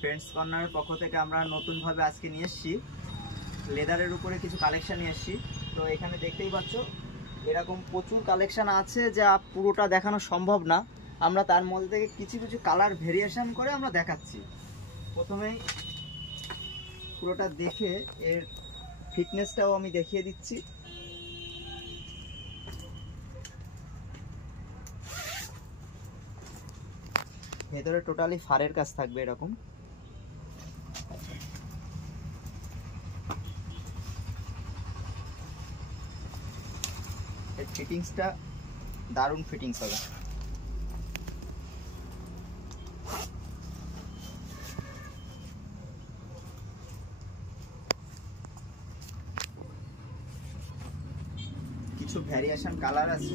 Friends কর্নারের পক্ষ থেকে আমরা নতুনভাবে আজকে নিয়ে এসেছি লেদারের উপরে কিছু কালেকশন নিয়ে এসেছি। তো এখানে দেখতেই পাচ্ছ এরকম প্রচুর কালেকশন আছে যা পুরোটা দেখানো সম্ভব না। আমরা তার মধ্যে থেকে কিছু কিছু কালার ভেরিয়েশন করে আমরা দেখাচ্ছি। প্রথমেই পুরোটা দেখে এর ফিটনেসটাও আমি দেখিয়ে দিচ্ছি। ভেতরে টোটালি ফারের কাজ থাকবে এরকম। এর ফিটিংসটা দারুণ ফিটিংস হবে। কিছু ভ্যারিয়েশন কালার আছে।